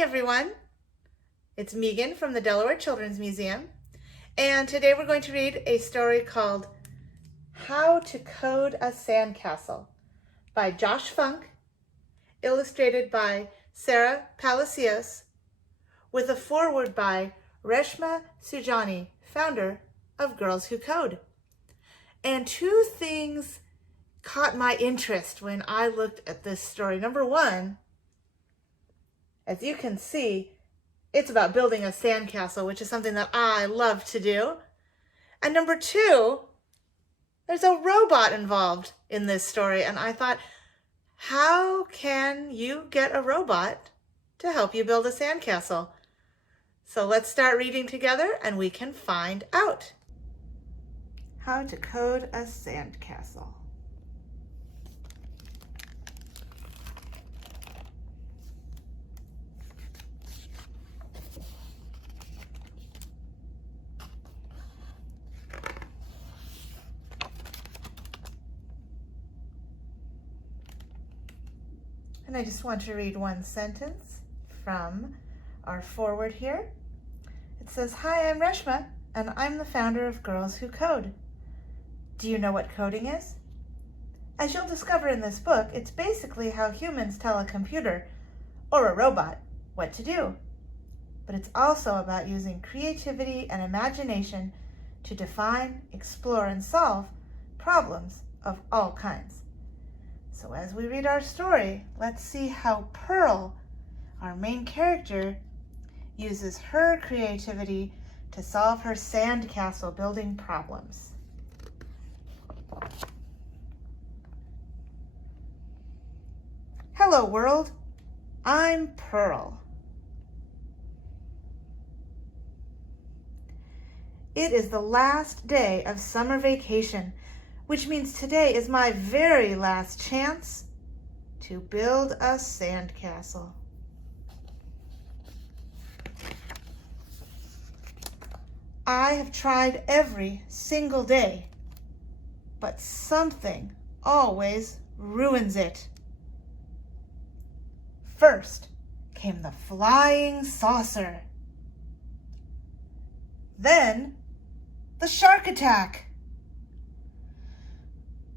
everyone. It's Megan from the Delaware Children's Museum, and today we're going to read a story called How to Code a Sandcastle by Josh Funk, illustrated by Sarah Palacios, with a foreword by Reshma Sujani, founder of Girls Who Code. And two things caught my interest when I looked at this story. Number one, as you can see, it's about building a sandcastle, which is something that I love to do. And number two, there's a robot involved in this story. And I thought, how can you get a robot to help you build a sandcastle? So let's start reading together and we can find out. How to code a sandcastle. And I just want to read one sentence from our foreword here. It says, "Hi, I'm Reshma, and I'm the founder of Girls Who Code. Do you know what coding is? As you'll discover in this book, it's basically how humans tell a computer or a robot what to do. But it's also about using creativity and imagination to define, explore, and solve problems of all kinds." So as we read our story, let's see how Pearl, our main character, uses her creativity to solve her sandcastle building problems. Hello world, I'm Pearl. It is the last day of summer vacation, which means today is my very last chance to build a sandcastle. I have tried every single day, but something always ruins it. First came the flying saucer. Then the shark attack.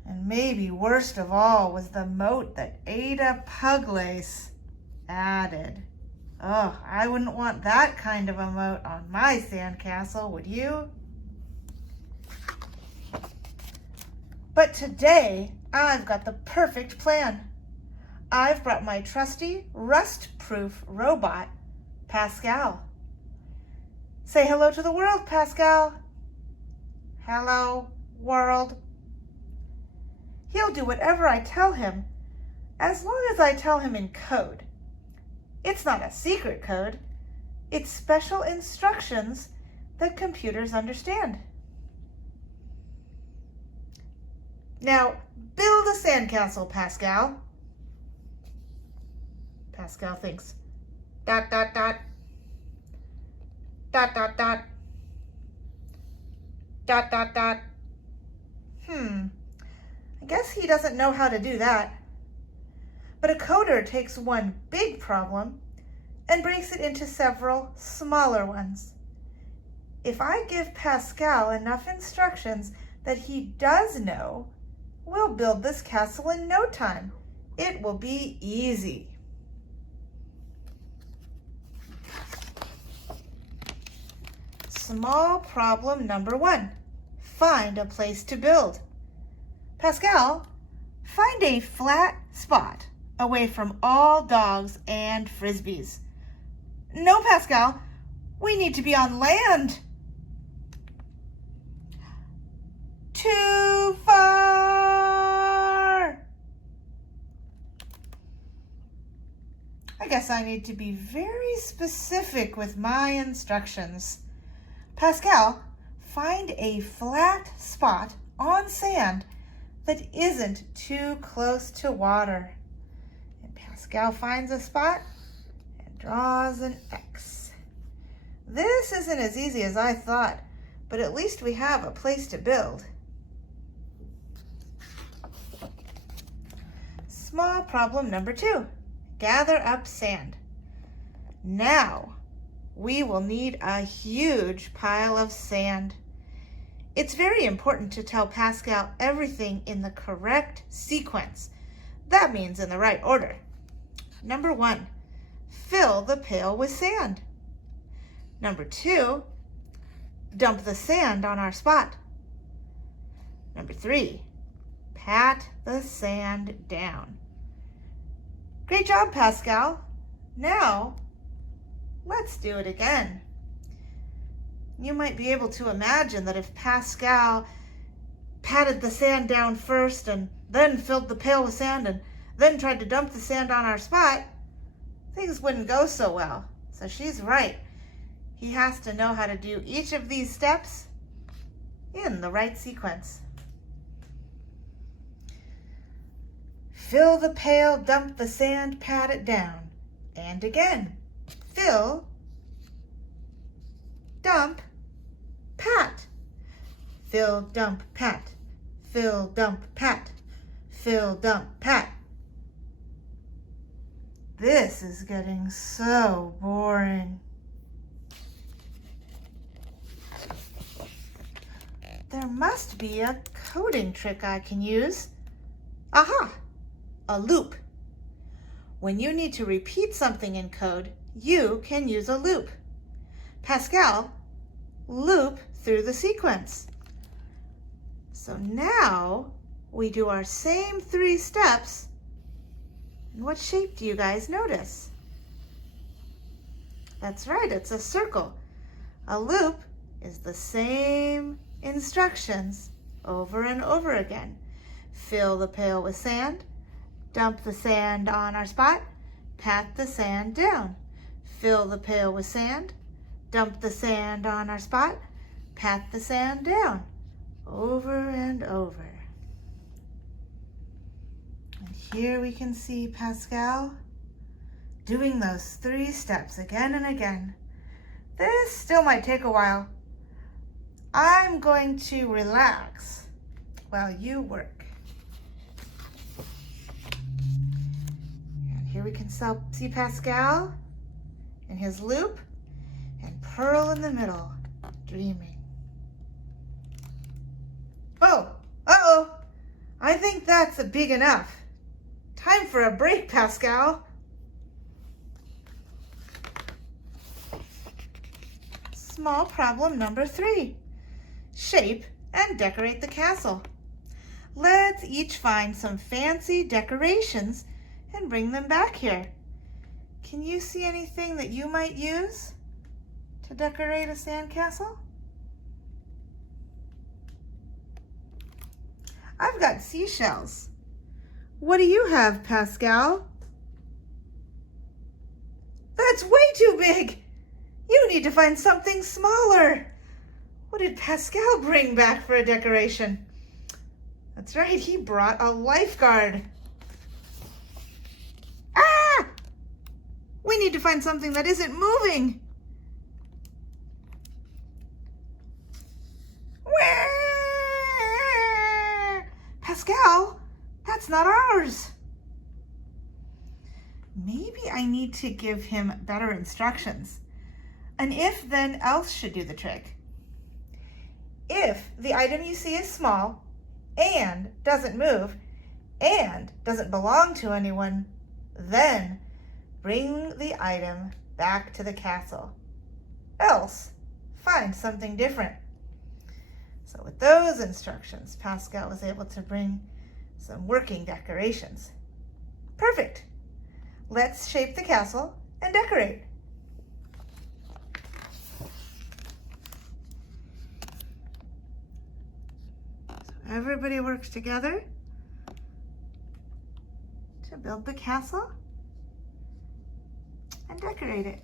And maybe worst of all was the moat that Ada Puglace added. Oh, I wouldn't want that kind of a moat on my sandcastle, would you? But today, I've got the perfect plan. I've brought my trusty, rust-proof robot, Pascal. Say hello to the world, Pascal. Hello, world. He'll do whatever I tell him, as long as I tell him in code. It's not a secret code. It's special instructions that computers understand. Now, build a sandcastle, Pascal. Pascal thinks, ... dot, dot, dot, dot, dot. I guess he doesn't know how to do that. But a coder takes one big problem and breaks it into several smaller ones. If I give Pascal enough instructions that he does know, we'll build this castle in no time. It will be easy. Small problem number one. Find a place to build. Pascal, find a flat spot away from all dogs and frisbees. No, Pascal, we need to be on land. Too far. I guess I need to be very specific with my instructions. Pascal, find a flat spot on sand that isn't too close to water. And Pascal finds a spot and draws an X. This isn't as easy as I thought, but at least we have a place to build. Small problem number two. Gather up sand. Now, we will need a huge pile of sand. It's very important to tell Pascal everything in the correct sequence. That means in the right order. Number 1, fill the pail with sand. Number 2, dump the sand on our spot. Number 3, pat the sand down. Great job, Pascal. Now, let's do it again. You might be able to imagine that if Pascal patted the sand down first and then filled the pail with sand and then tried to dump the sand on our spot, things wouldn't go so well. So she's right. He has to know how to do each of these steps in the right sequence. Fill the pail, dump the sand, pat it down. And again, fill, dump, pat. Fill, dump, pat. Fill, dump, pat. Fill, dump, pat. This is getting so boring. There must be a coding trick I can use. Aha! A loop. When you need to repeat something in code, you can use a loop. Pascal, loop through the sequence. So now we do our same 3 steps. And what shape do you guys notice? That's right, it's a circle. A loop is the same instructions over and over again. Fill the pail with sand, dump the sand on our spot, pat the sand down. Fill the pail with sand, dump the sand on our spot, pat the sand down. Over and over. And here we can see Pascal doing those 3 steps again and again. This still might take a while. I'm going to relax while you work. And here we can see Pascal in his loop and Pearl in the middle, dreaming. Oh, uh-oh, I think that's big enough. Time for a break, Pascal. Small problem number 3. Shape and decorate the castle. Let's each find some fancy decorations and bring them back here. Can you see anything that you might use to decorate a sandcastle? I've got seashells. What do you have, Pascal? That's way too big. You need to find something smaller. What did Pascal bring back for a decoration? That's right, he brought a lifeguard. Ah! We need to find something that isn't moving. Pascal, that's not ours. Maybe I need to give him better instructions. An if then else should do the trick. If the item you see is small and doesn't move and doesn't belong to anyone, then bring the item back to the castle. Else, find something different. So with those instructions, Pascal was able to bring some working decorations. Perfect. Let's shape the castle and decorate. So everybody works together to build the castle and decorate it.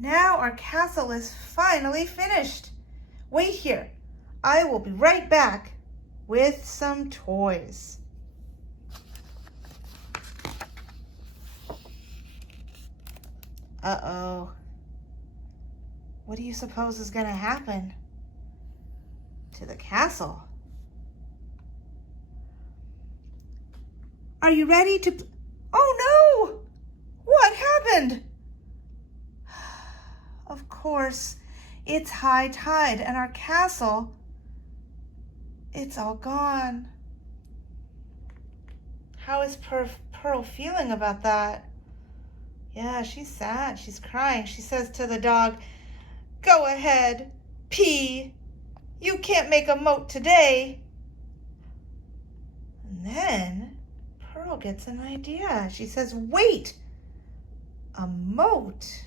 Now our castle is finally finished. Wait here. I will be right back with some toys. Uh-oh. What do you suppose is going to happen to the castle? Are you ready to... Oh no! happened? Of course, it's high tide and our castle, it's all gone. How is Pearl feeling about that? Yeah, she's sad. She's crying. She says to the dog, "Go ahead, pee. You can't make a moat today." And then Pearl gets an idea. She says, "Wait, a moat."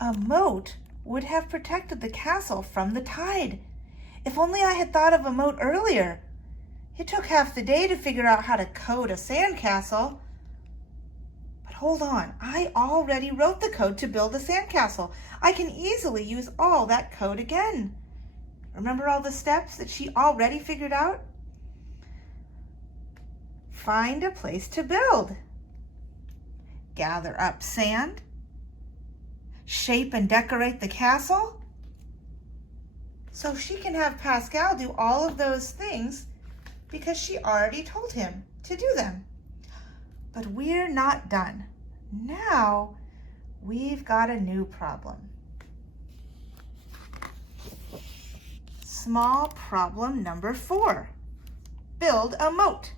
A moat would have protected the castle from the tide. If only I had thought of a moat earlier. It took half the day to figure out how to code a sandcastle. But hold on, I already wrote the code to build a sandcastle. I can easily use all that code again. Remember all the steps that she already figured out? Find a place to build. Gather up sand. Shape and decorate the castle. So she can have Pascal do all of those things because she already told him to do them. But we're not done. Now we've got a new problem. Small problem number 4. Build a moat.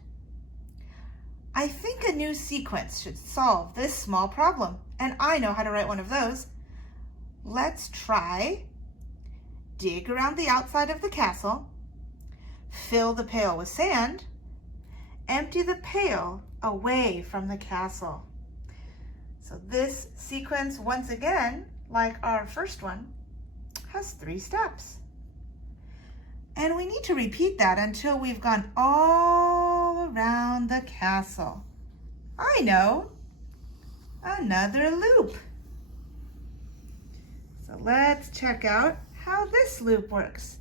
I think a new sequence should solve this small problem, and I know how to write one of those. Let's try dig around the outside of the castle, fill the pail with sand, empty the pail away from the castle. So this sequence, once again, like our first one, has 3 steps. And we need to repeat that until we've gone all around the castle. I know, another loop. So let's check out how this loop works.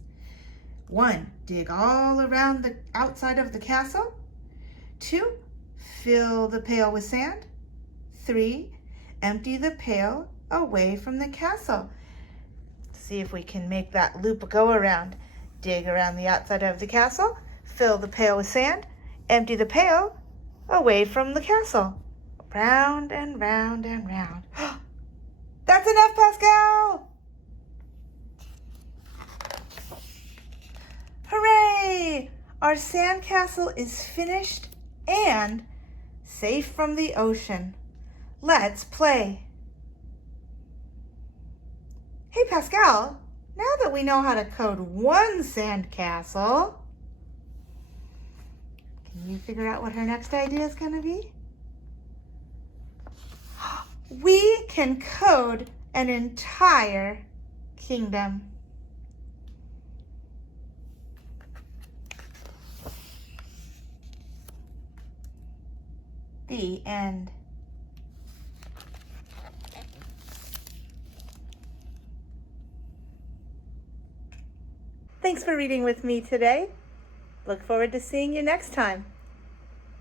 1, dig all around the outside of the castle. 2, fill the pail with sand. 3, empty the pail away from the castle. See if we can make that loop go around. Dig around the outside of the castle, fill the pail with sand, empty the pail away from the castle. Round and round and round. That's enough, Pascal! Hooray! Our sandcastle is finished and safe from the ocean. Let's play. Hey, Pascal, now that we know how to code one sandcastle, can you figure out what her next idea is going to be? We can code an entire kingdom. The end. Thanks for reading with me today. Look forward to seeing you next time.